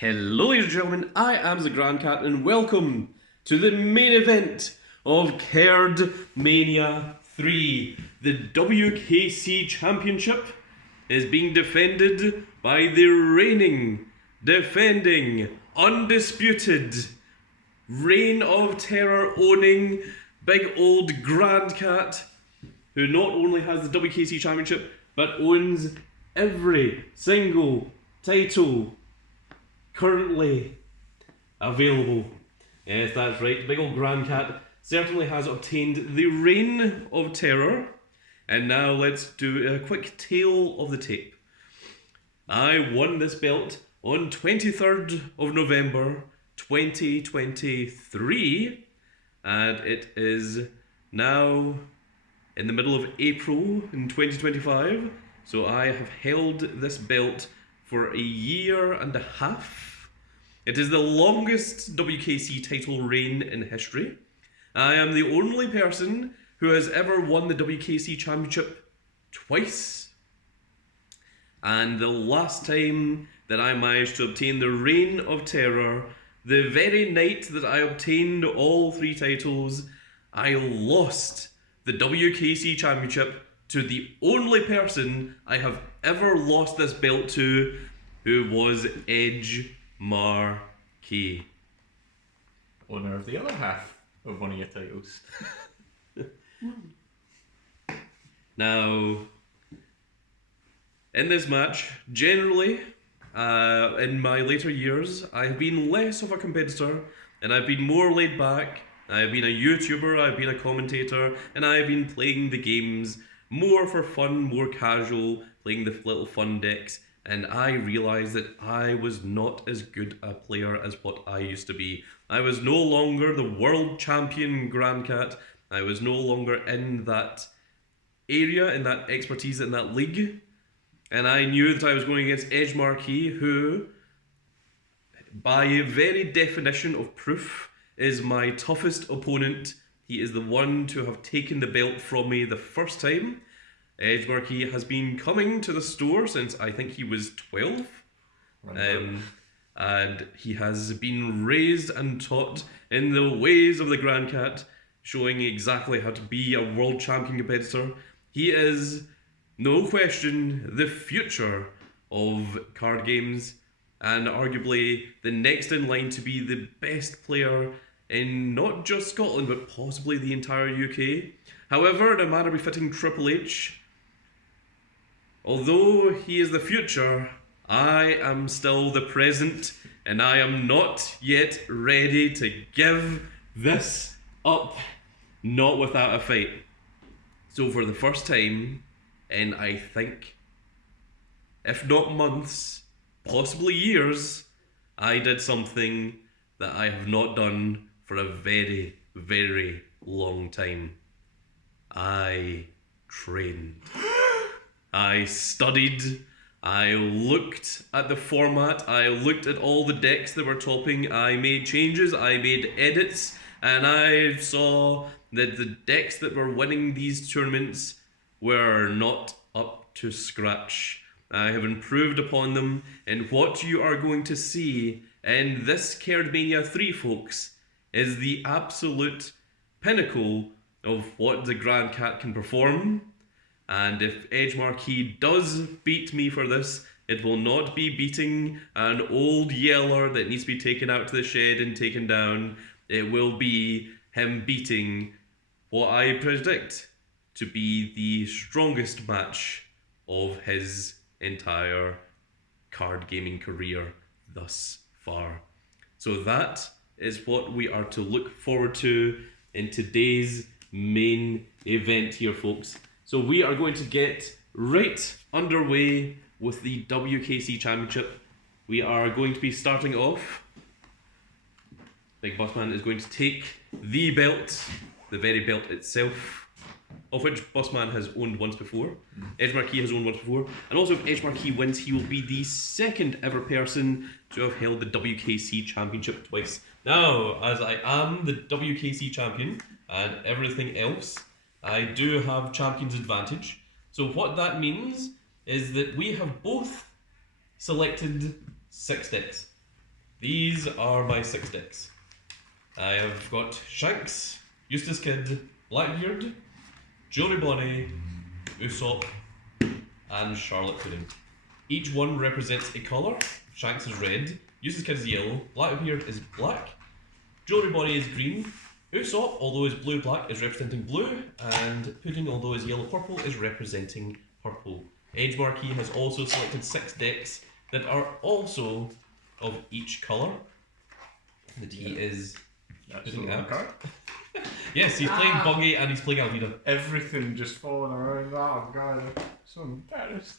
Hello ladies and gentlemen, I am the Grand Cat and welcome to the main event of Kerdmania 3. The WKC Championship is being defended by the reigning, defending, undisputed, reign of terror owning, big old Grand Cat, who not only has the WKC Championship but owns every single title currently available. Yes, that's right. Big old Grand Cat certainly has obtained the reign of terror. And now let's do a quick tale of the tape. I won this belt on 23rd of November 2023, and it is now in the middle of April in 2025. So I have held this belt for a year and a half. It is the longest WKC title reign in history. I am the only person who has ever won the WKC Championship twice. And the last time that I managed to obtain the Reign of Terror, the very night that I obtained all three titles, I lost the WKC Championship to the only person I have ever lost this belt to, who was Edgemarquis. Owner of the other half of one of your titles. Now, in this match, generally, in my later years, I've been less of a competitor and I've been more laid back. I've been a YouTuber, I've been a commentator, and I've been playing the games more for fun, more casual, playing the little fun decks. And I realised that I was not as good a player as what I used to be. I was no longer the world champion Grand Cat. I was no longer in that area, in that expertise, in that league. And I knew that I was going against Edgemarquis, who, by very definition of proof, is my toughest opponent. He is the one to have taken the belt from me the first time. Edgemarquis has been coming to the store since I think he was 12. And he has been raised and taught in the ways of the Grand Cat, showing exactly how to be a world champion competitor. He is, no question, the future of card games, and arguably the next in line to be the best player in not just Scotland, but possibly the entire UK. However, in a manner befitting Triple H, although he is the future, I am still the present, and I am not yet ready to give this up, not without a fight. So for the first time in, I think, if not months, possibly years, I did something that I have not done for a very, very long time. I trained. I studied. I looked at the format. I looked at all the decks that were topping. I made changes. I made edits. And I saw that the decks that were winning these tournaments were not up to scratch. I have improved upon them. And what you are going to see in this Kerdmania 3, folks, is the absolute pinnacle of what the Grand Cat can perform. And if Edgemarquis does beat me for this, it will not be beating an old yeller that needs to be taken out to the shed and taken down. It will be him beating what I predict to be the strongest match of his entire card gaming career thus far. So that is what we are to look forward to in today's main event here, folks. So we are going to get right underway with the WKC Championship. We are going to be starting off. Big Bossman is going to take the belt, the very belt itself, of which Bossman has owned once before. Edgemarquis has owned once before. And also if Edgemarquis wins, he will be the second ever person to have held the WKC Championship twice. Now, as I am the WKC champion and everything else, I do have champion's advantage. So what that means is that we have both selected 6 decks. These are my 6 decks. I have got Shanks, Eustace Kid, Blackbeard, Johnny Bonnie, Usopp, and Charlotte Pudding. Each one represents a colour. Shanks is red, Eustace Kid is yellow, Blackbeard is black, Johnny Bonnie is green, Usopp, although is blue-black, is representing blue, and Pudding, although is yellow-purple, is representing purple. Edgemarquis has also selected 6 decks that are also of each colour that he is putting out. Yes, he's playing Buggy and he's playing Alvida. Everything just falling around. Oh god, I'm so embarrassed.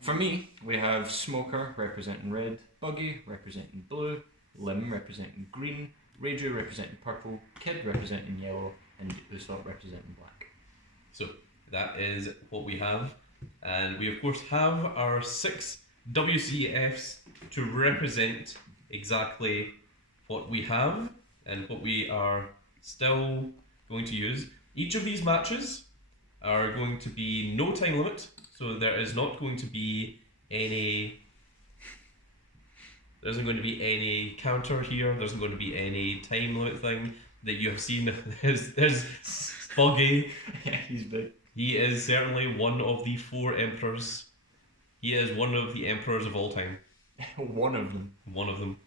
For me, we have Smoker representing red, Buggy representing blue, Lim representing green, Reiju representing purple, Kid representing yellow, and Usopp representing black. So that is what we have, and we of course have our 6 WCFs to represent exactly what we have and what we are still going to use. Each of these matches are going to be no time limit, so there is not going to be any. There isn't going to be any counter here. There isn't going to be any time limit thing that you have seen. There's Buggy. Yeah, he's big. He is certainly one of the 4 emperors. He is one of the emperors of all time. One of them. One of them.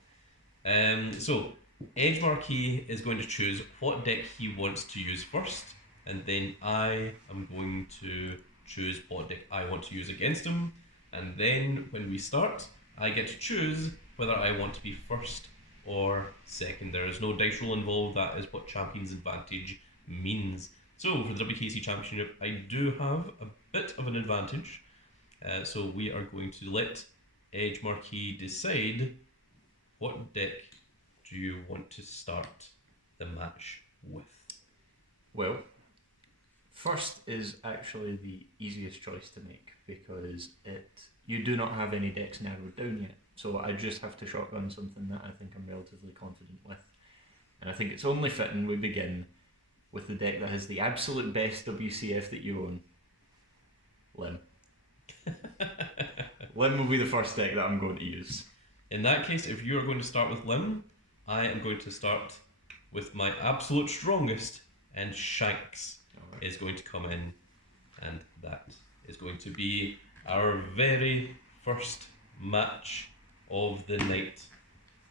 So Edgemarquis is going to choose what deck he wants to use first, and then I am going to choose what deck I want to use against him, and then when we start, I get to choose whether I want to be first or second. There is no dice roll involved. That is what Champion's Advantage means. So for the WKC Championship, I do have a bit of an advantage. So we are going to let Edgemarquis decide what deck do you want to start the match with. Well, first is actually the easiest choice to make because you do not have any decks narrowed down yet. So I just have to shotgun something that I think I'm relatively confident with. And I think it's only fitting we begin with the deck that has the absolute best WCF that you own. Lim. Lim will be the first deck that I'm going to use. In that case, if you're going to start with Lim, I am going to start with my absolute strongest, and Shanks is going to come in, and that is going to be our very first match of the night.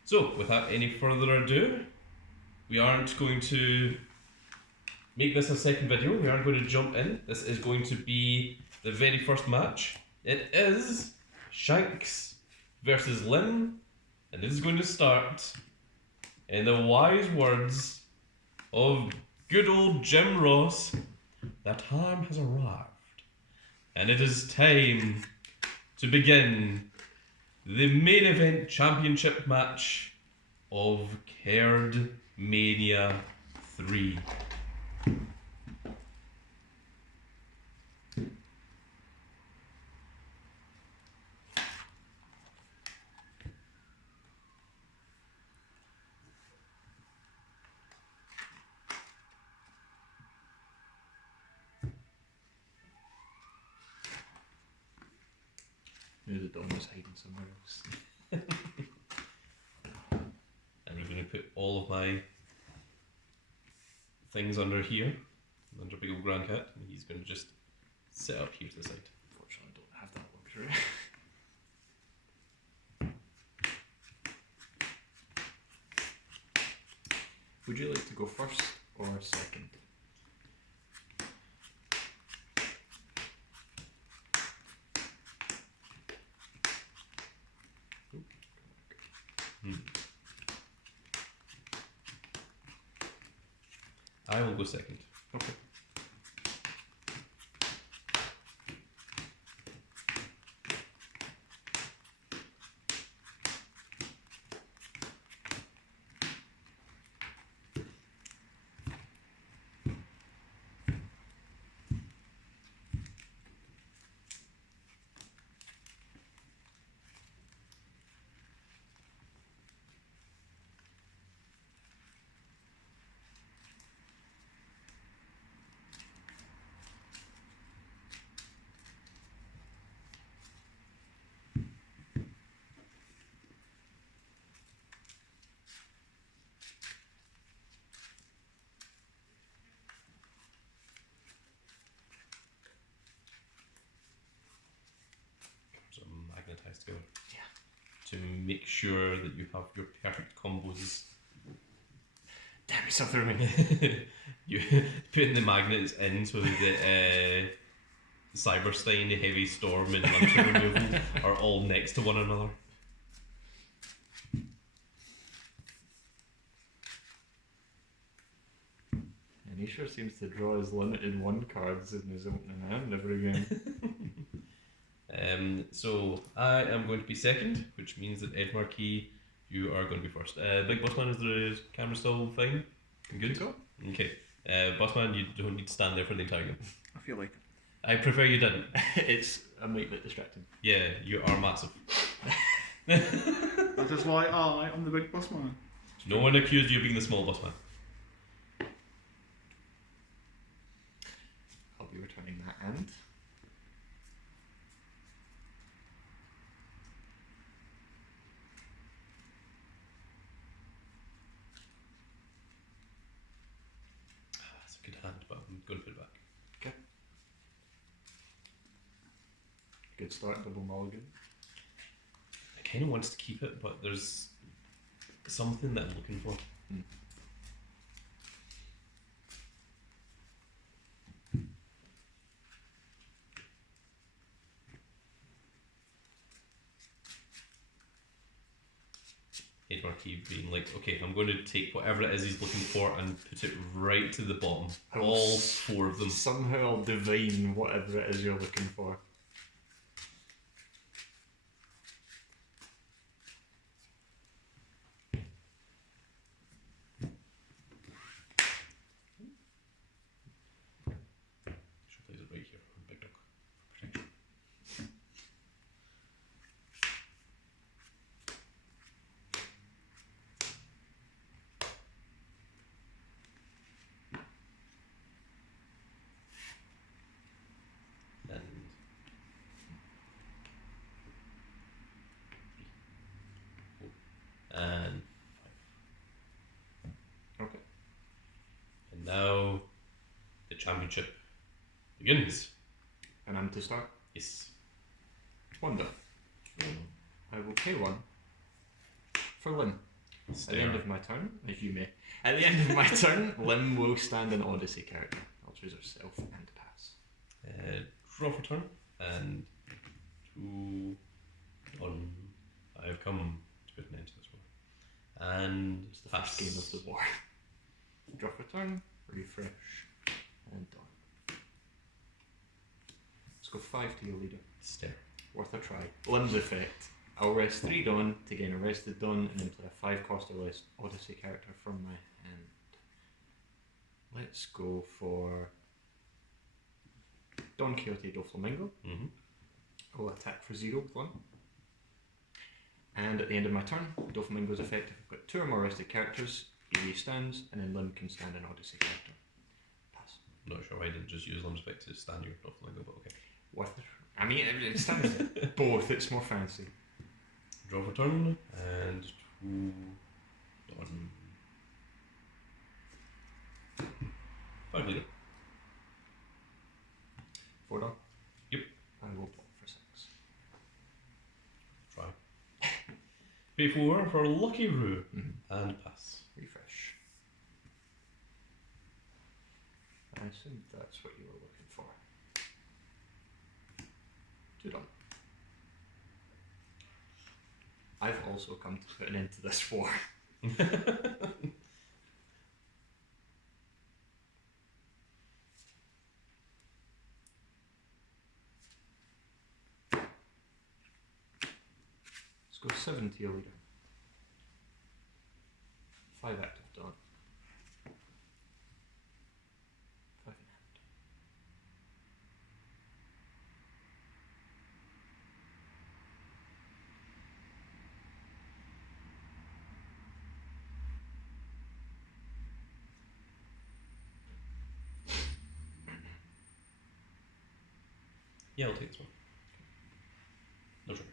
So, without any further ado, we aren't going to make this a second video, we aren't going to jump in. This is going to be the very first match. It is Shanks versus Lim, and this is going to start in the wise words of good old Jim Ross. That time has arrived, and it is time to begin the main event championship match of Kerdmania 3. Knew the dome was hiding somewhere else. And I'm going to put all of my things under here, under big old Grand Cat, and he's going to just sit up here to the side. Unfortunately, I don't have that luxury. Would you like to go first or second? I will go second. Okay. sort of magnetized together. Yeah. To make sure that you have your perfect combos. Damn it, something. You putting the magnets in so that Cyberstein, Heavy Storm, and Lantern Removal are all next to one another. And he sure seems to draw his limited one cards in his opening hand every game. So I am going to be second, which means that Edgemarquis, you are going to be first. Big Bossman, is the camera still fine? Good? Go. Okay. Bossman, you don't need to stand there for the entire game. I feel like I prefer you didn't. I'm a bit distracted. Yeah, you are massive. that is why I'm the big boss man. No one accused you of being the small Bossman. I'll be returning that hand. That's a good hand, but I'm going to put it back. Okay. Good start, double mulligan. I kind of wants to keep it, but there's something that I'm looking for. Edgemarquis being like, okay, I'm going to take whatever it is he's looking for and put it right to the bottom. All four of them. Somehow I'll divine whatever it is you're looking for. She plays it right here on Big Dog for protection. And 5. Okay. And now the championship begins. And I'm to start. Yes. Wonder. I will pay one for Lim. At the end of my turn, if you may. At the end of my turn, Lim will stand an Odyssey character. I'll choose herself and pass. Draw for turn and 2 on. I've come to put an end to this war. And It's the pass. first game of the war. Draw for turn, refresh, and done. Let's go 5 to your leader. Stare. Worth a try. Lim's effect. I'll rest 3 Dawn to gain a rested Dawn and then play a 5 cost or less Odyssey character from my hand. Let's go for Don Quixote do Flamingo. Mm-hmm. I'll attack for 0 with 1. And at the end of my turn, Doflamingo's effect, if I've got 2 or more rested characters, he stands, and then Lim can stand an Odyssey character. Pass. Not sure why I didn't just use Lim's Spec to stand your Doflamingo, but okay. Worth it. I mean, it stands both, it's more fancy. Draw for turn and 2 on 5 leader. 4 Dawn? Yep. I will block for 6. Try. Pay 4 for Lucky Roo and pass. Refresh. I assume that's what you were looking for. 2 Dawn. I've also come to put an end to this war. Let's go 7 to your leader. 5 active Dawn. 5 in hand. Yeah, I'll take this one. No sugar.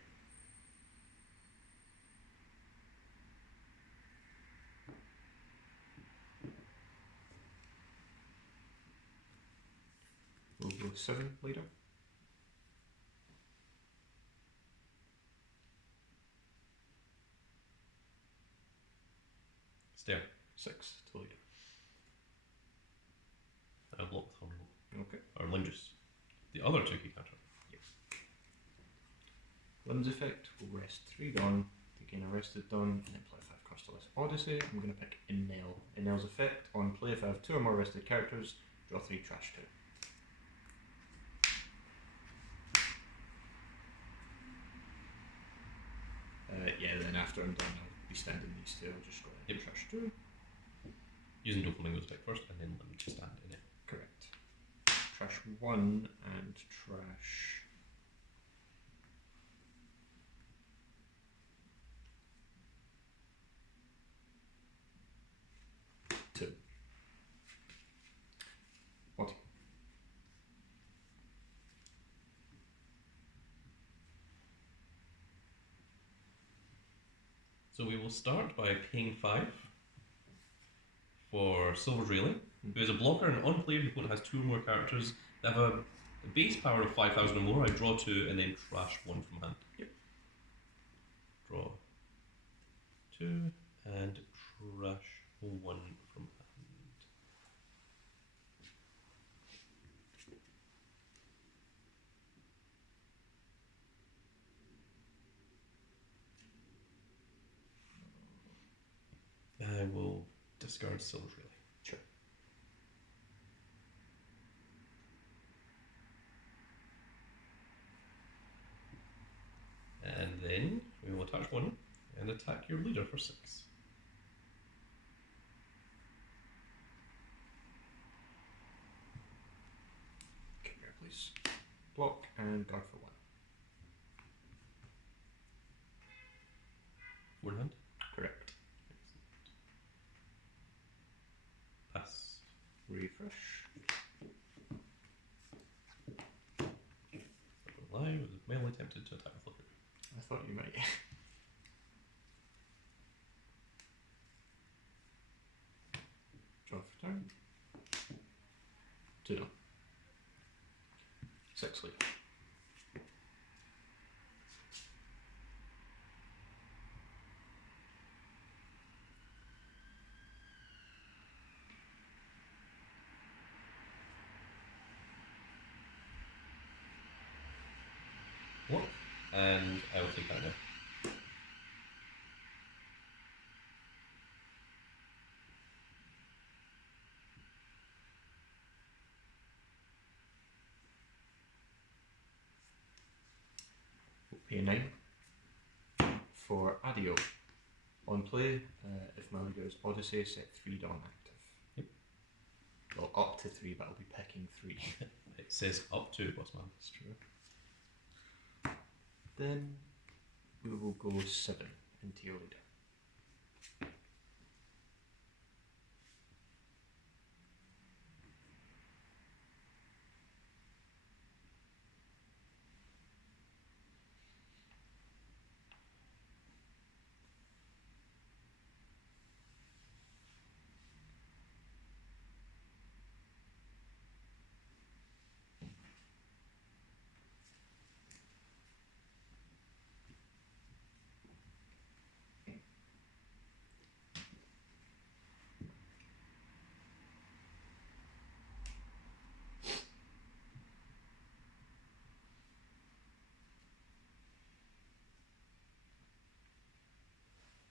We'll go 7 later. Stair. 6 to leader. I'll block with Horrible. Okay. Or Lunges. The other 2 key counter. Limbs effect will rest 3 Dawn to gain a rested Dawn and then play 5 Costless Odyssey. I'm going to pick Enel. Enel's effect on play if I have 2 or more rested characters, draw 3 trash 2. Yeah, then after I'm done, I'll be standing these 2. I'll just go ahead and trash 2. Using Doflamingo's deck first and then let me just stand in it. Correct. Trash 1 and trash. What? So we will start by paying 5 for Silver Railing, who is a blocker, and on play, if your opponent has 2 or more characters that have a base power of 5,000 or more, I draw 2 and then trash 1 from hand. Yep. Draw 2 and trash 1 from hand. I will discard Silver Railing. Sure. And then we will attach 1 and attack your leader for 6. Come here, please. Block and guard for 1. 4 in hand. Correct. Pass. Refresh. I don't lie, I was mainly tempted to attack Flipper. I thought you might. Draw for turn. 2 down. 6 lead. Block, and I will take that now. We'll pay 9 for Adio. On play, if my leader is Odyssey, set 3 Dawn active. Yep. Well, up to 3, but I'll be picking 3. It says up to Bossman. That's true. Then we will go 7 into your leader.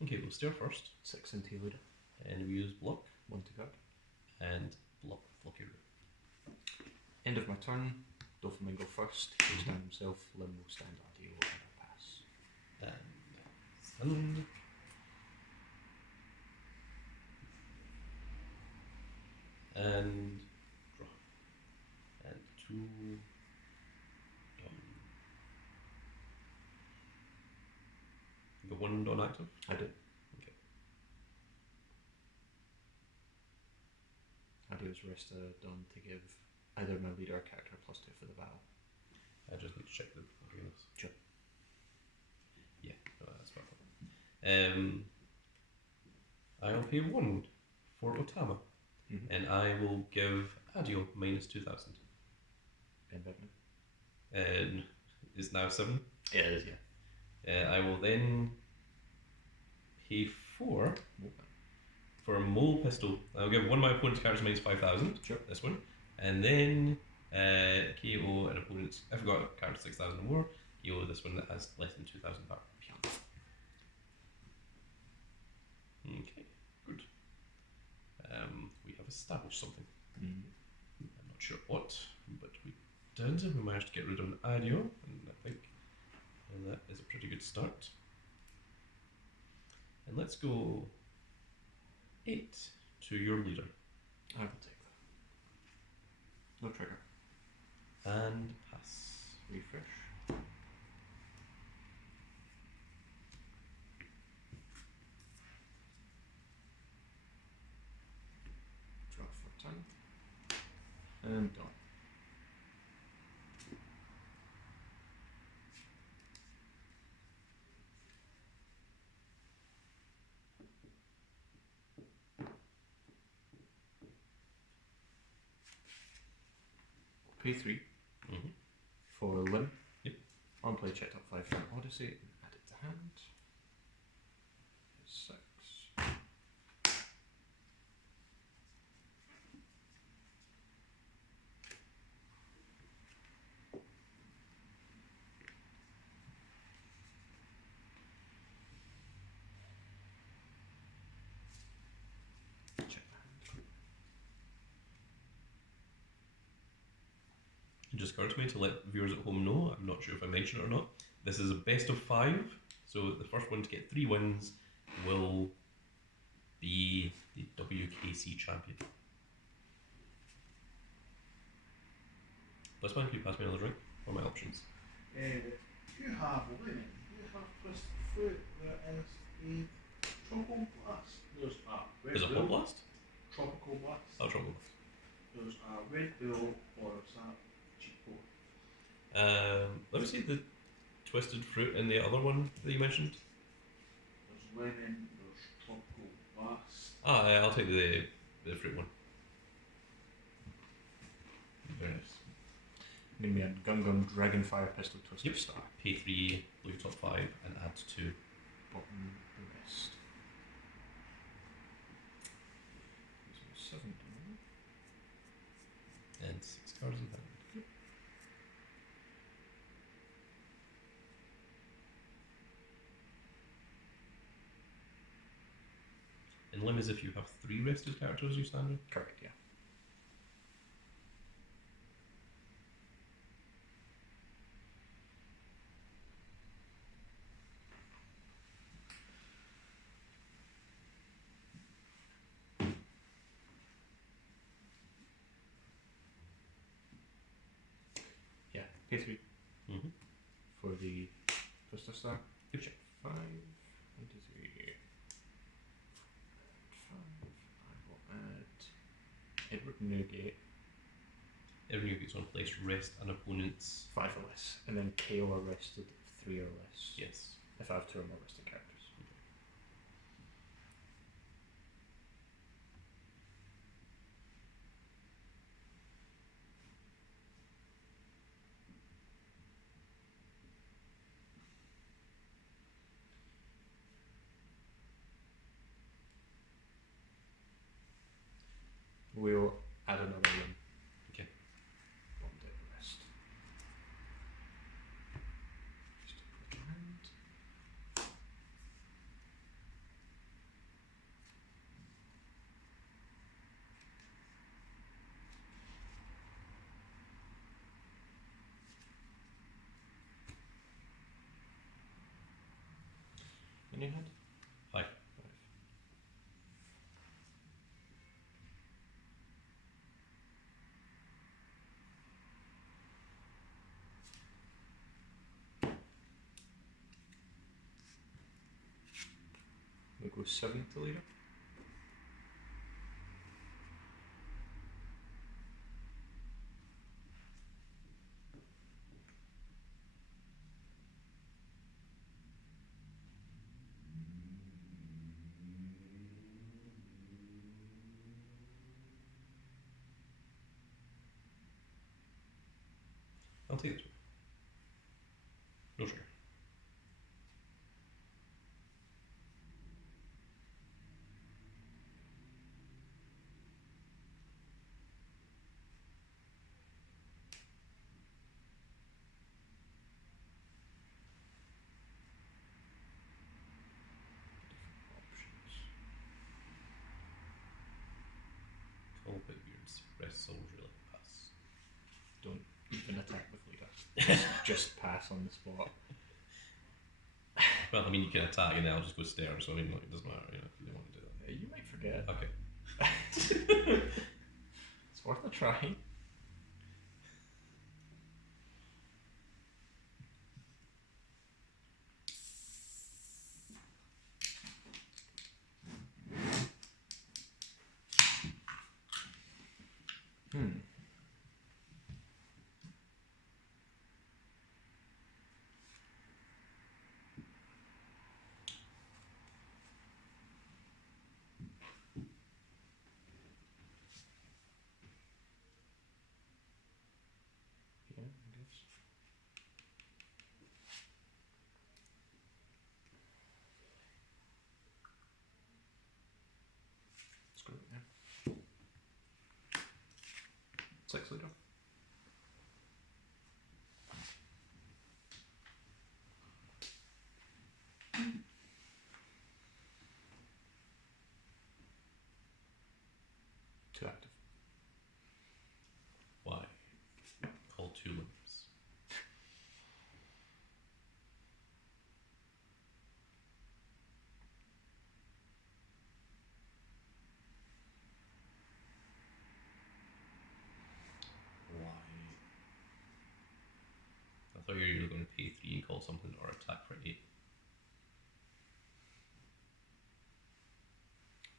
Okay, we'll steer first, 6 into your leader. and we use block 1 to guard. and block Flocky Root. End of my turn. Doflamingo first. He'll stand himself. Lim will stand Adio and I pass. And send. And draw. And 2 Dawn. You got 1 Dawn active? I do. Okay. Adio's rest done to give either my leader or character +2 for the battle. I just need to check the arenas. Sure. Yeah, no, that's perfect. I'll pay 1 for Otama, and I will give Adio minus 2,000. And is now 7. Yeah, it is, yeah. I will then pay 4 For a mole pistol, I'll give one of my opponent's characters minus 5,000. Sure. This one. And then KO an opponent's. If I've got a character 6,000 or more, KO this one that has less than 2,000 power. Okay, good. We have established something. I'm not sure what, but we did. We managed to get rid of an Adio, and I think that is a pretty good start. And let's go 8 to your leader. I will take that. No trigger. And pass. Refresh. Draw for turn. And done. Pay 3 for limb. Yep. On play, check top 5 from Odyssey and add it to hand. 6. Check the hand. It just occurred to me to let viewers at home know, I'm not sure if I mentioned it or not, this is a best of 5, so the first one to get 3 wins will be the WKC champion. Plus one, can you pass me another drink? What are my options? You have lemon. You have twisted fruit. There is a tropical blast. There's a red There's a bull. hot blast? Tropical blast. Oh, trouble. There's a red bull or is that cheap boy? Let me see the twisted fruit in the other one that you mentioned. There's lemon. There's tropical blast. I'll take the fruit one. Very nice. Name me a Gum Gum Dragonfire Pistol Twister Yep. Star. Pay 3, blue top 5, and add 2. Bottom wrist. There's my 7 And 6 cards in hand. And limb is if you have 3 rested characters, you standard. Correct, yeah. Yeah, pay 3 for the Twister Star. Yep. Check 5, 1, 2, 3, 5. I will add Edward Newgate, Every new gets on place, rest an opponent's. 5 or less, and then KO arrested 3 or less. Yes. If I have 2 or more rested characters. We'll add another one. Okay. One dead rest. Just put it around. In your hand? 5. 5. We'll go 7 to leader. I'll take this one. No trigger. souls really. Pass. Don't even attack with leader. Just pass on the spot. Well, I mean, you can attack and then I'll just go stare, so I mean, like, it doesn't matter, you know, if you don't want to do that. You might forget. Okay. It's worth a try. Yeah, I guess. Screw it, yeah. 6 leader. Two active. Why? Call 2 limbs. Why? I thought you were either going to pay 3 and call something or attack for 8.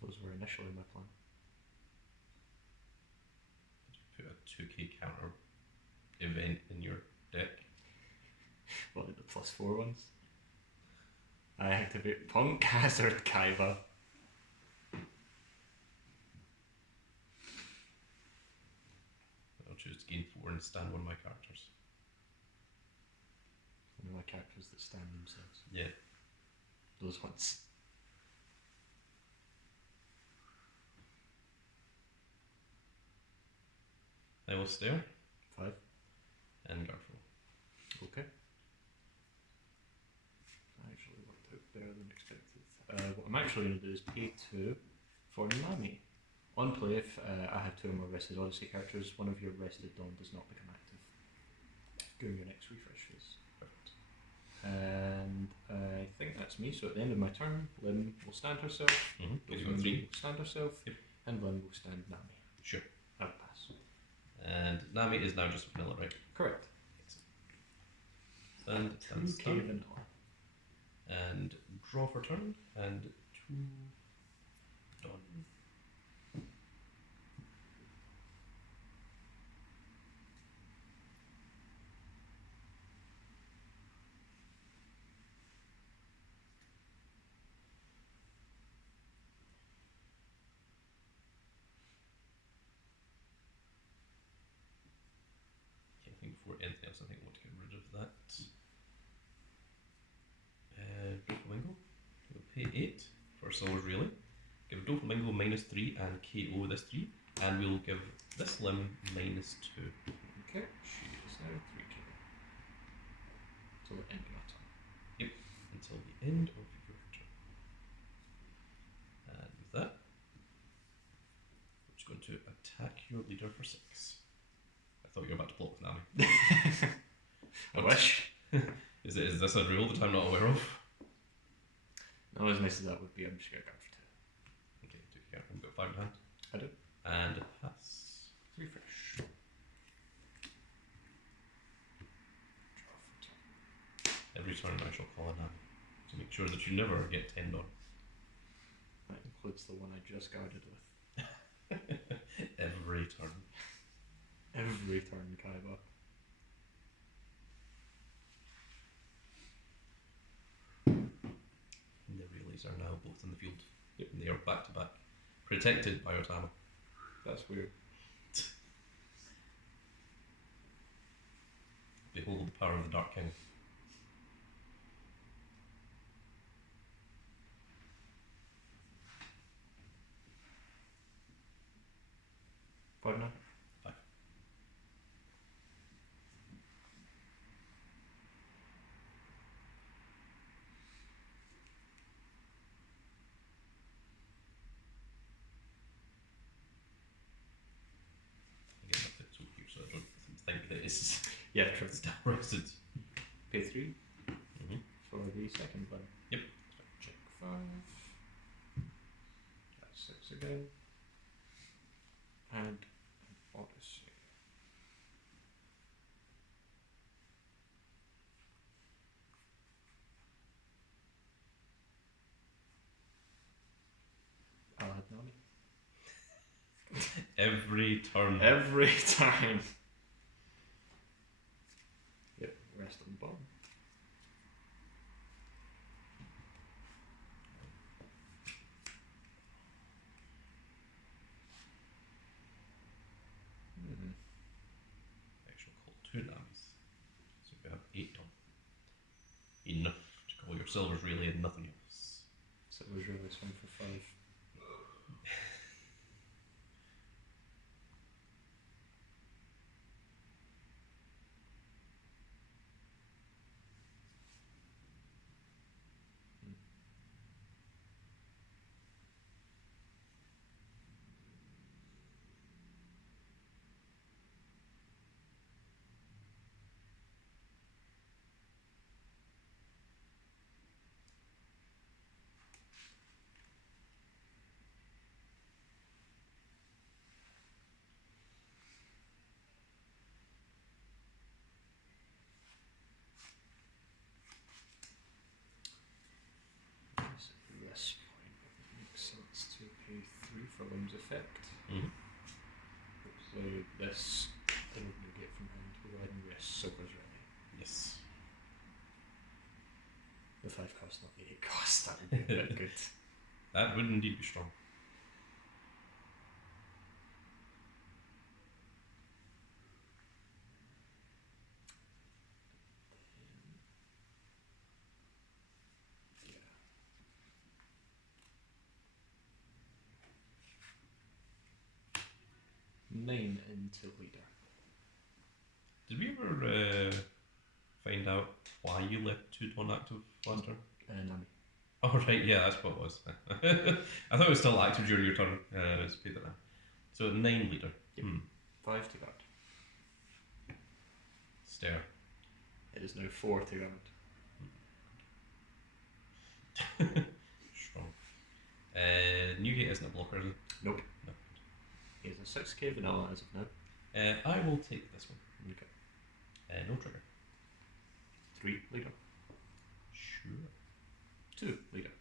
Those were initially my plan. Put a 2k counter event in your deck. What, the +4 ones? I activate Punk Hazard Kaiba. I'll choose to gain 4 and stand one of my characters. One of my characters that stand themselves. Yeah. Those ones. I will stare 5. and Garful. Okay. That actually worked out better than expected. What I'm actually going to do is pay 2 for Nami. On play, if I have 2 or more Rested Odyssey characters, one of your Rested Dawn does not become active during your next refresh phase. Perfect. And I think that's me, so at the end of my turn, Lim will stand herself, Mm-hmm. You've got Lim 3. will stand herself, Yep. and Lim will stand Nami. Sure. I'll pass. And Nami is now just vanilla, right? Correct. And 2k vanilla. And draw for turn, and 2 done. Can't think before anything else. I think I want to get rid of that. Doflamingo. We'll pay 8 for Silver's Relay. Give Doflamingo -3 and KO this 3. And we'll give this limb -2. Okay, she is now 3k. Till the end of my turn. Until the end of your turn. And with that, we're just going to attack your leader for 6. I thought you were about to block Nami. I wish. Is this a rule that I'm not aware of? Not as nice as that would be, I'm just going to go for 2. Okay, take care. I've got 5 in hand. I do. And pass. Refresh. Draw for 10. Every turn I shall call a Nami. To make sure that you never get 10 on. That includes the one I just guarded with. Every turn. Every turn, Kaiba. And the relays are now both in the field. Yep. And they are back to back. Protected by Otama. That's weird. Behold the power of the Dark King. Five now? 5. is Yeah, true. still rested. Pay 3 Mhm. for the second one. Yep. Check 5. That's 6 again. And an Odyssey. I'll have Nami. Every turn. Every time. Yep, rest on the bottom. Actually, call 2 Namis. So we have 8 done. Enough to call your silvers really and nothing else. So it was really swing for 5. So at this point, it makes sense to pay 3 for Limb's effect. Mhm. Hopefully this thing we get from him to go ahead and rest Silver's ready. Yes. The 5 cost, not the 8 cost, that would be a bit good. That would indeed be strong. Yeah. Nine into leader. Did we ever find out why you left 2 Dawn active last turn? Nami. Oh, right, yeah, that's what it was. I thought it was still active during your turn. It's paid that now. So 9 leader. Yep. 5 to guard. Stare. It is now 4 to guard. Strong. Newgate isn't a blocker, is it? Nope. No. He is a 6k vanilla as of now. I will take this one. Okay. No trigger. 3 leader. Sure. 2 leader.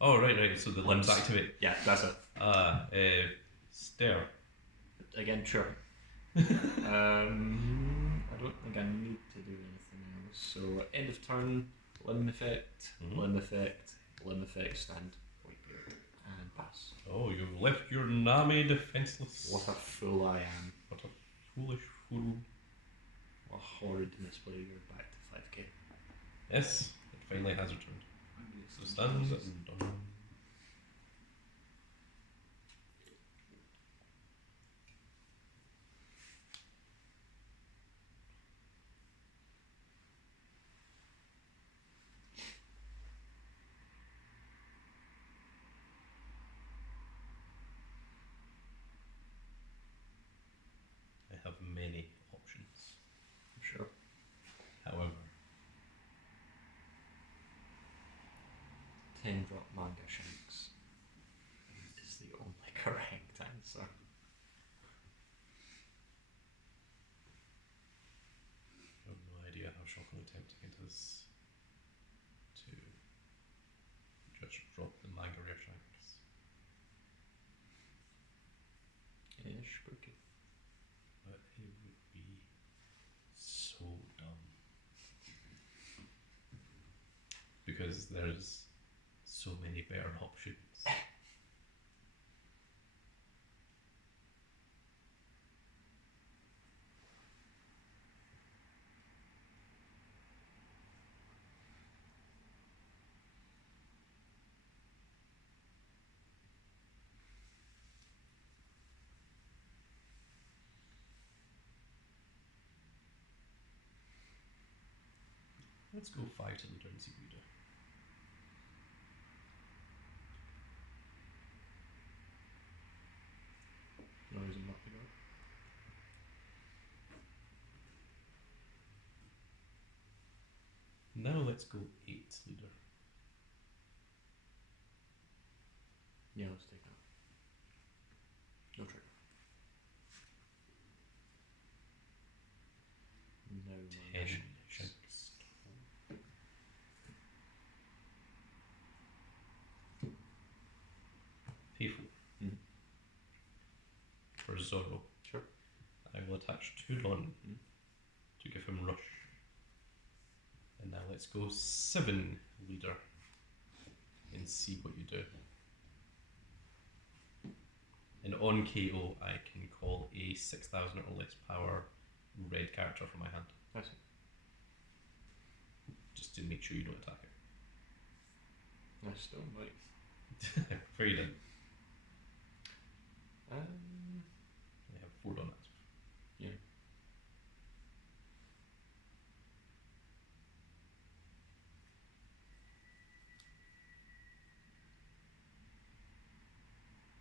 Oh, right. So the limbs activate. Yeah, that's it. Stare. Again, sure. I don't think I need to do anything else. So end of turn, limb effect, limb effect, limb effect, stand, whitebeard, and pass. Oh, you've left your Nami defenseless. What a fool I am. What a foolish fool. What a horrid misplay. You're back to 5k. Yes, it finally has returned. So stands and done. I have many options. Sure. However, 10 drop manga Shanks is the only correct answer. I have no idea how shockingly tempting it is to just drop the manga rare Shanks. Yeah, spooky. But it would be so dumb. Because there's so many better options. Let's go 5 to leader and see what we do. No reason not to go. let's go 8 leader. Yeah, let's take that. No trigger. No. 10 Shanks. Pay 4. Mhm. For Zorro. Sure. I will attach 2 Don Mhm. to give him rush. And now let's go 7 leader and see what you do. And on KO, I can call a 6,000 or less power red character from my hand. I see. Just to make sure you don't attack I still might. it. Fair you didn't. Um, I have 4 on that. yeah.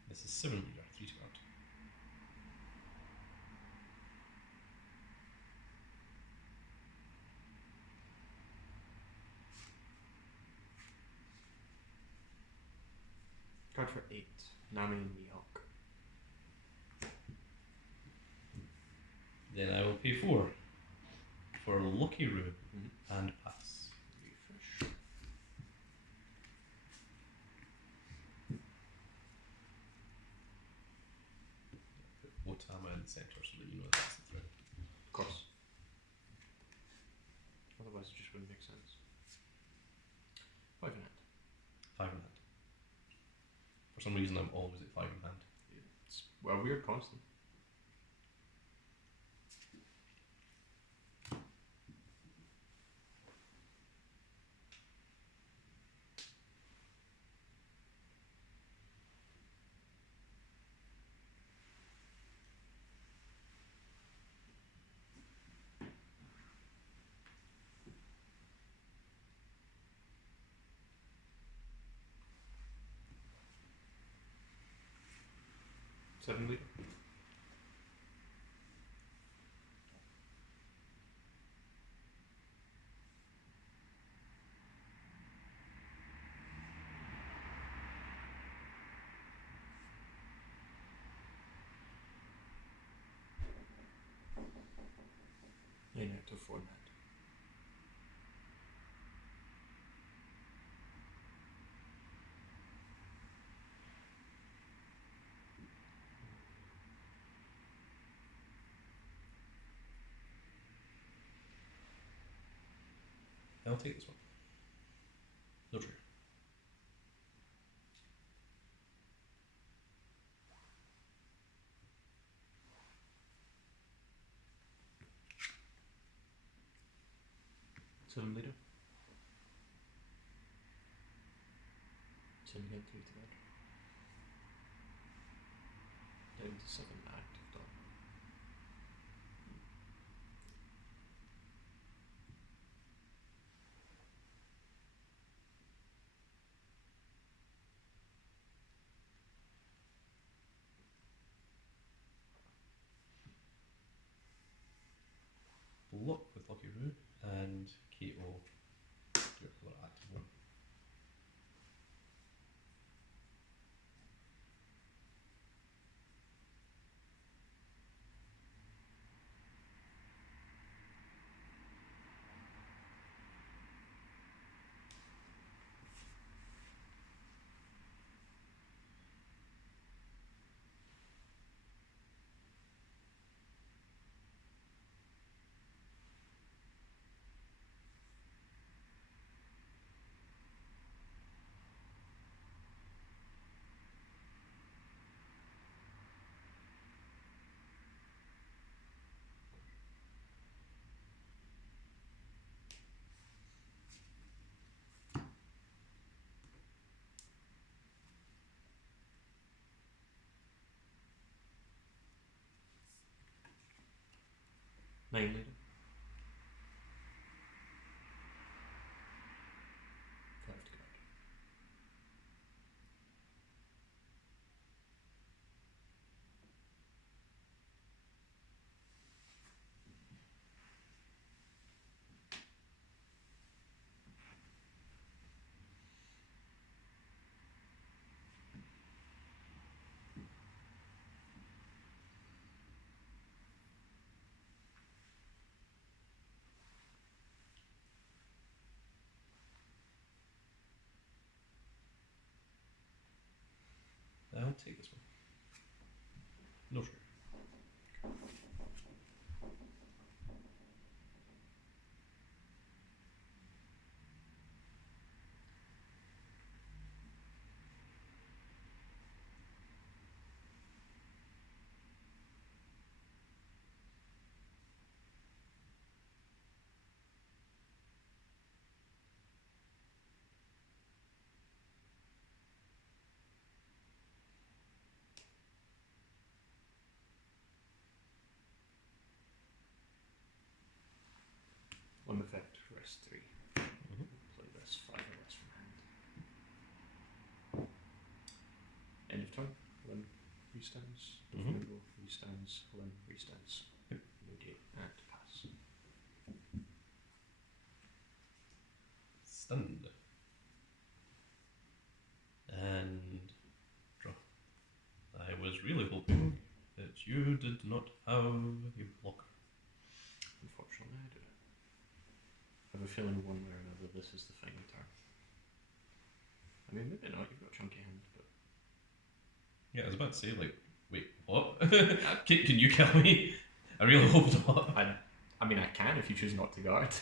This is 7 leader, 3 to guard. Card for 8. Nami and Mihawk. Then I will pay 4 for Lucky Roo Mhm. and pass. Refresh. Put Otama in the centre so that you know that's the threat. Of course. Otherwise, it just wouldn't make sense. 5 in hand. 5 in hand. For some reason, I'm always at 5 in hand. It's a weird constant. Seven leader. In out to 4 in hand. I'll take this one. No trigger. Seven leader. 7 again, 3 to guard. Down to 7 active done. Look with Lucky Roo and KO your colour active 1. Nine leader. 5 to guard. take this one. No sugar. On effect, rest 3. Play this 5 or less from hand. End of turn. Lynn restands. Doflamingo restands. Lynn restands. Yep. Negate and pass. Stunned. And draw. I was really hoping that you did not have a blocker. Unfortunately, I do. I have a feeling one way or another this is the final turn. I mean, maybe not, you've got chunky hand, but... Yeah, I was about to say, like, wait, what? can you kill me? I really hope not. I mean, I can if you choose not to guard.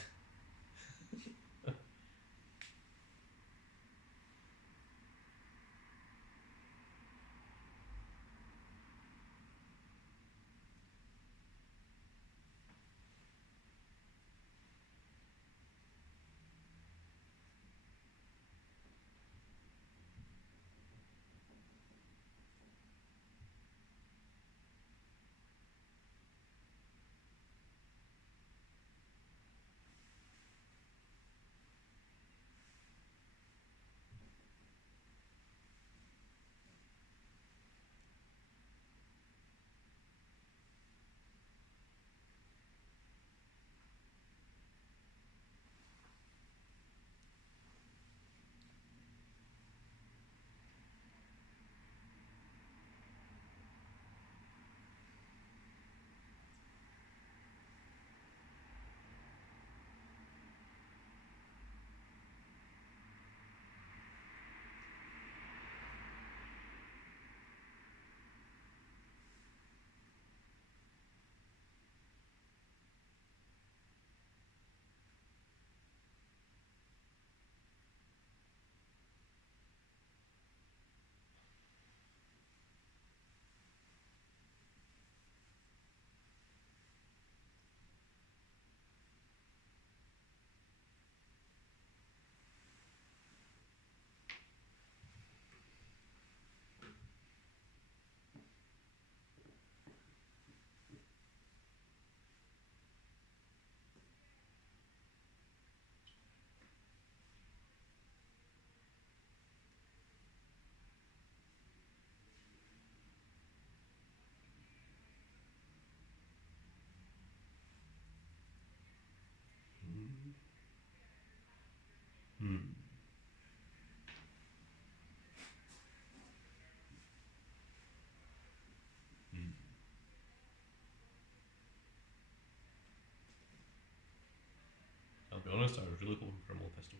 I'll be honest, I was really hoping for a more pistol.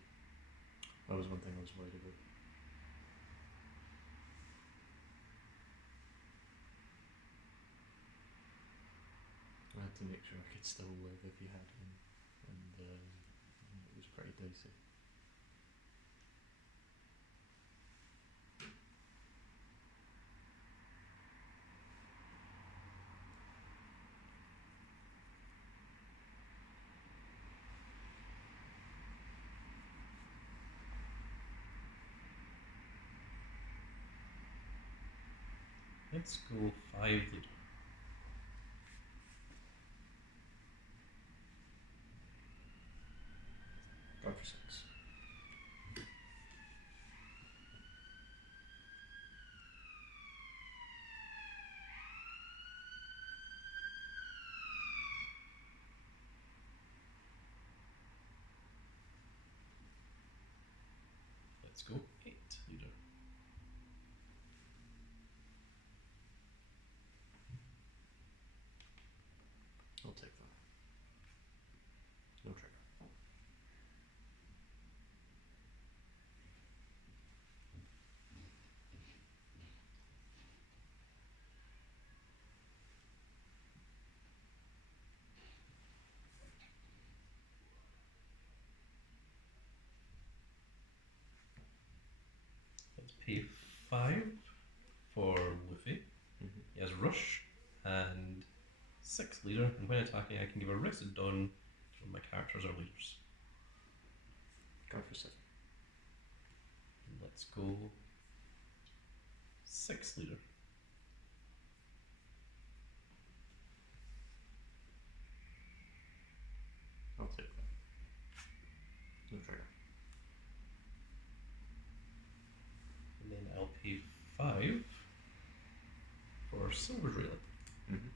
That was one thing I was worried about. I had to make sure I could still live if you had him, and it was pretty dicey. Let's go 5 leader. Guard for 6. Let's go 8 leader. pay 5 for Luffy. Mm-hmm. He has Rush and 6 leader, and when attacking, I can give a Rested Dawn to my characters or leaders. Go for 7. Let's go 6 leader. I'll take that. No trigger. And then I'll pay 5 for Silver Rayleigh. Mm-hmm.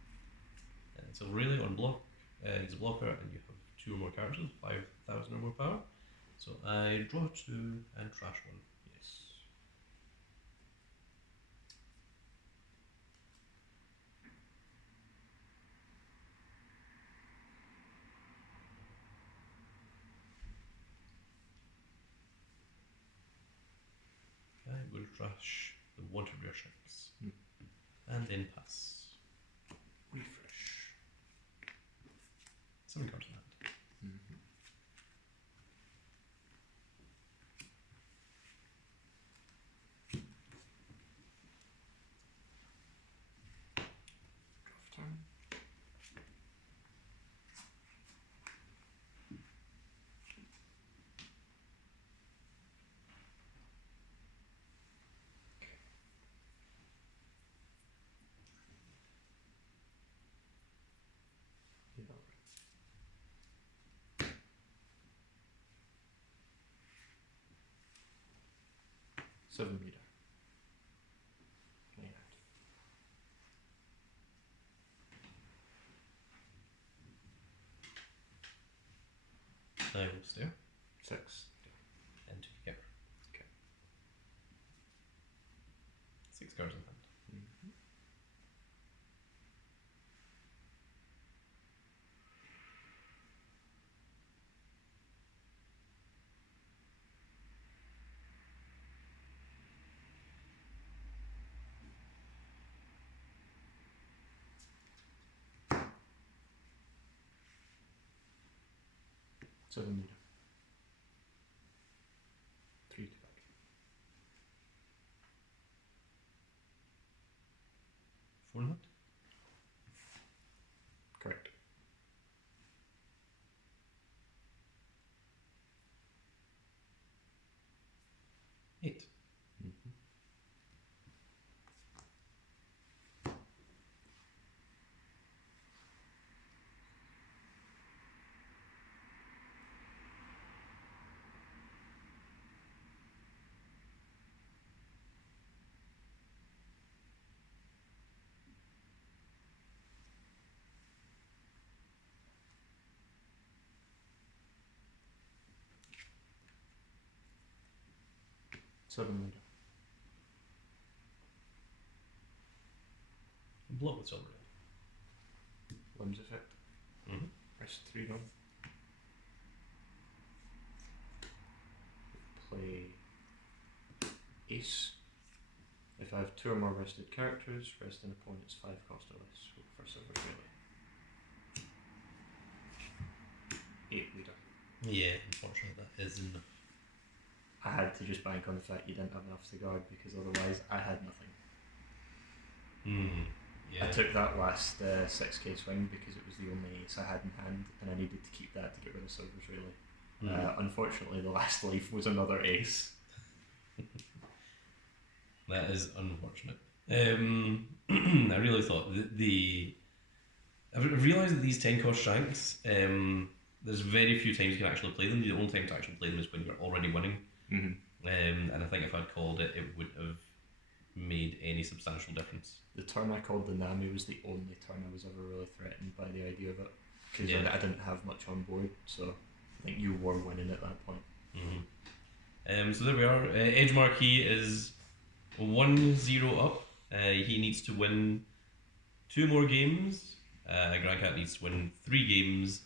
And so Rayleigh on block, he's a blocker, and you have 2 or more characters, 5,000 or more power. So I draw 2 and trash 1. Yes. I'm going to trash the Wanted Rare Shanks. Hmm. And then pass. Refresh. 7 cards in hand. Mm-hmm. Draft turn. Yeah, all right. 7 meter. Main hand. I will stare 6. and 2 together. Okay. 6 cards in hand. Mm-hmm. Seven meter. 3 to back. 4 in hand. Correct. 8. Mm-hmm. Seven meter. Block with Silver Limbs effect. Rayleigh. Press 3 on. Play Ace. If I have 2 or more rested characters, rest an opponent's 5 cost or less. So for Silver Rayleigh. 8 leader. Yeah, unfortunately that is enough. I had to just bank on the fact you didn't have enough to guard because otherwise I had nothing. Yeah. I took that last 6k swing because it was the only ace I had in hand and I needed to keep that to get rid of Silver's Rayleigh. Unfortunately, the last life was another ace. That is unfortunate. I really thought I've realised that these 10 cost Shanks, there's very few times you can actually play them. The only time to actually play them is when you're already winning. Mm-hmm. And I think if I'd called it, it wouldn't have made any substantial difference. The turn I called the Nami was the only turn I was ever really threatened by the idea of it because Yeah. I didn't have much on board, so I think you were winning at that point. Mm-hmm. So there we are. Edgemarquis is 1-0 up. He needs to win 2 more games. Grand Cat needs to win 3 games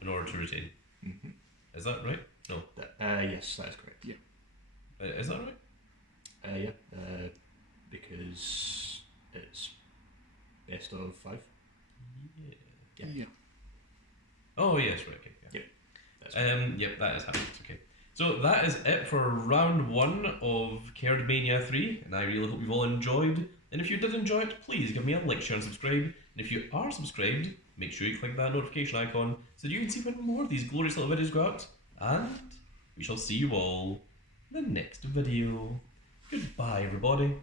in order to retain. Mm-hmm. Is that right? No. Yes, that is correct. Yeah. Is that right? Yeah. Because it's best of 5. Yeah. Yeah. Oh yes, right. Okay. Yeah. That's correct. Yep, that is happening. Okay. So that is it for round 1 of Kerdmania 3, and I really hope you've all enjoyed. And if you did enjoy it, please give me a like, share, and subscribe. And if you are subscribed, make sure you click that notification icon so that you can see when more of these glorious little videos go out. And we shall see you all in the next video. Goodbye, everybody.